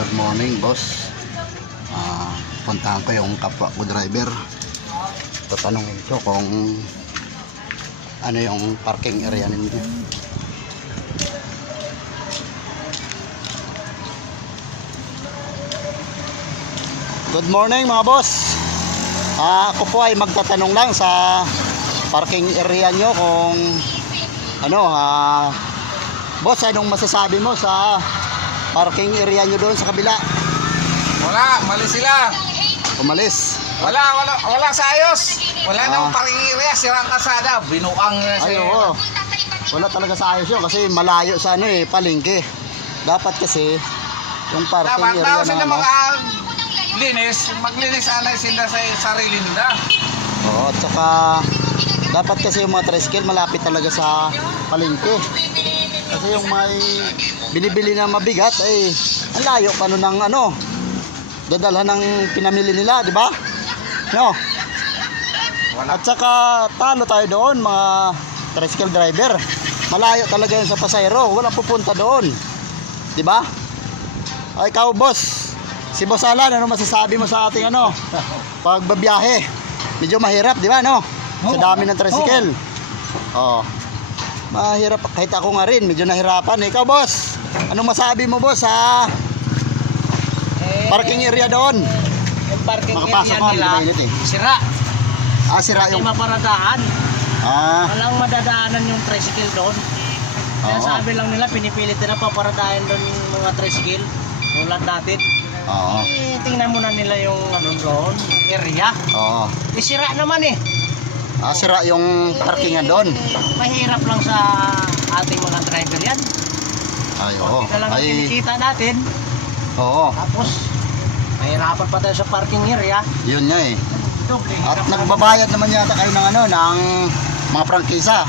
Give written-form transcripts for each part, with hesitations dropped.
Good morning, boss. Puntahan ko yung kapwa ko driver. Tatanungin ko kung ano yung parking area ninyo. Good morning, mga boss. Ako po ay magtatanong lang sa parking area nyo kung ano, boss, anong masasabi mo sa parking area nyo doon sa kabila? Wala, mali sila. Umalis. Wala sa ayos. Wala nang parking area, sirang kalsada, binuang na Ay, siya. oo. Wala talaga sa ayos yun kasi malayo sa ano eh, palengke. Dapat kasi yung parking Dapat area daw ng sila ano. maglinis anay sila sa sarili nila. Oo, at saka dapat kasi yung mga tricycle malapit talaga sa palengke. Kasi yung may binibili na mabigat ay ang layo pa nun ng ano, dadalhan ng pinamili nila, di ba? No? At saka talo tayo doon, mga tricycle driver. Malayo talaga yun sa pasayro, walang pupunta doon. Di ba? Ay, ikaw, boss. Si Boss Alan, ano masasabi mo sa ating ano? Pagbabiyahe. Medyo mahirap, di ba, no? Sa dami ng tricycle. Oh. Mahirap, kahit ako nga rin, medyo nahirapan. Ikaw, boss, anong masabi mo, boss, sa parking area doon? Yung parking Makapasok area ka, nila, mainit eh. sira. Sira Hindi yung... maparadaan. Walang madadaanan yung tricycle doon. Kaya Oo. sabi lang nila, pinipilit nila paparadahan doon yung mga tricycle. Tulad natin. Oo. Tingnan muna nila yung ano doon, area. Oo. Sira naman eh. Sira yung parkingan doon. Mahirap lang sa ating mga driver yan. Ay, oo. Ito lang ang Ay, kinikita natin. oo. Tapos, mahirapan pa tayo sa parking area. Yun nga eh. Doble, At hirap na- nagbabayad naman yata kayo ng ano, ng mga prangkisa.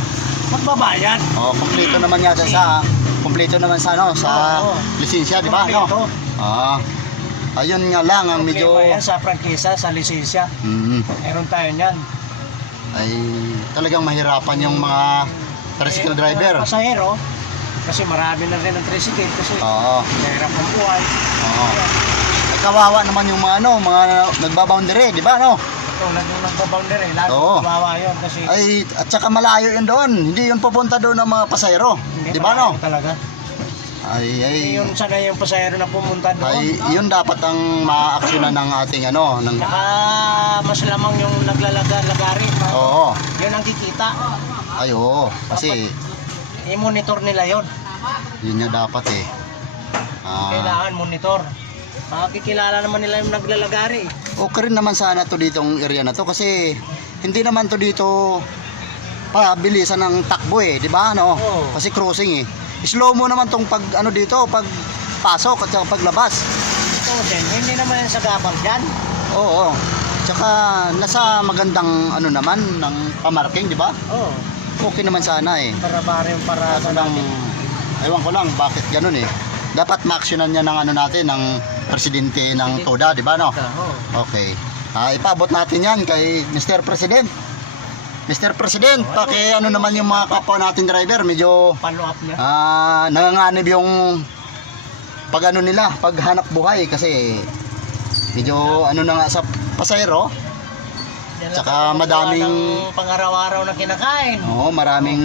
Magbabayad. Oh, kumpleto naman yata sa sa ano, sa Oo. lisensya, di ba? No? Kompleto. Ayun nga lang ang medyo Problema yan sa prangkisa, sa lisensya. Meron tayo niyan. ay talagang mahirapan yung mga tricycle driver. Pasahero, kasi marami na rin ang tricycle kasi Oo. mahirap ang buhay. Oo. Ay, kawawa naman yung mga ano, mga nagbaboundary, di ba, no? Ito, nagbaboundary, lalo Oo. kawawa yun kasi Ay, at saka malayo yun doon. Hindi yun pupunta doon ng mga pasahero. hindi Di ba, no? malayo talaga. Ay, Yun sana yung pasahero na pumunta doon. ay, yun dapat ang maaaksyonan ng ating ano, ng... Saka mas lamang yung naglalagari. Oo. Yun ang kikita. Ay, oo. Kasi, I-monitor nila yun. yun nga dapat eh. Kailangan monitor. Makikilala naman nila yung naglalagari. Okay rin naman sana to ditong area na to kasi hindi naman to dito pabilisan ng takbo eh, di ba? No? Oo. Kasi crossing eh. Slow mo naman tong pag ano dito, pag pasok at saka paglabas. Ito din, hindi naman yan sa gabang dyan. Oo. Tsaka nasa magandang ano naman ng pamarking, di ba? Oo. Okay naman sana eh. Para yung para Kaso lang, ewan ko lang bakit ganun eh. Dapat ma-actionan niya ng ano natin, ng presidente ng TODA, di ba no? Oo. Okay. Ipabot natin yan kay Mr. President. Mr. President, paki ano naman yung mga kapwa natin driver, medyo Follow up niya. nanganganib yung pag ano nila, paghanap buhay kasi medyo ano na nga sa pasahero. Tsaka madaming pang-araw-araw na kinakain. Oo, maraming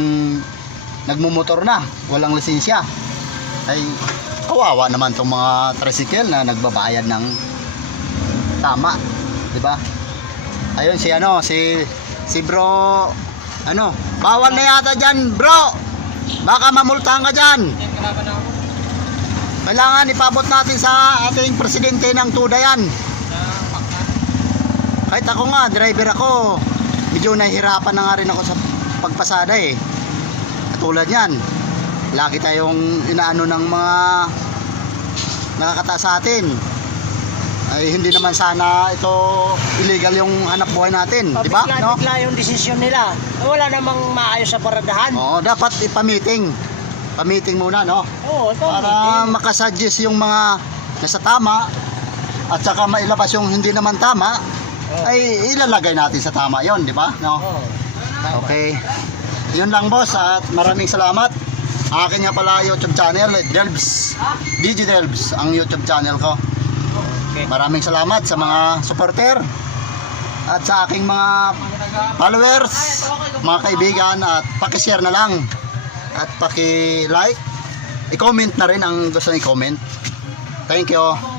nagmumotor na, walang lisensya. Ay kawawa naman tong mga tricycle na nagbabayad ng tama, 'di ba? Ayun si bro, ano, bawal na yata dyan, bro. Baka mamultahan ka dyan. Kailangan ipabot natin sa ating presidente ng TODA yan. Kahit ako nga, driver ako, medyo nahihirapan na nga rin ako sa pagpasada eh. Katulad yan, lagi tayong inaano ng mga nakakataas sa atin. Ay hindi naman sana ito illegal yung hanap buhay natin, di ba? No? Bigla yung desisyon nila. Wala namang maayos sa paradahan. Oo, dapat ipa-meeting. Pa-meeting muna, no? Oo, ito Para makasuggest yung mga nasa tama at saka mailabas yung hindi naman tama, ay ilalagay natin sa tama yon, di ba? No? Oo. Okay. Yun lang, boss, at maraming salamat. Akin nga pala YouTube channel, Delbs. DJ Delbs, ang YouTube channel ko. Okay. Maraming salamat sa mga supporter at sa aking mga followers, mga kaibigan, at paki-share na lang at paki-like, i-comment na rin ang gusto ni comment. Thank you.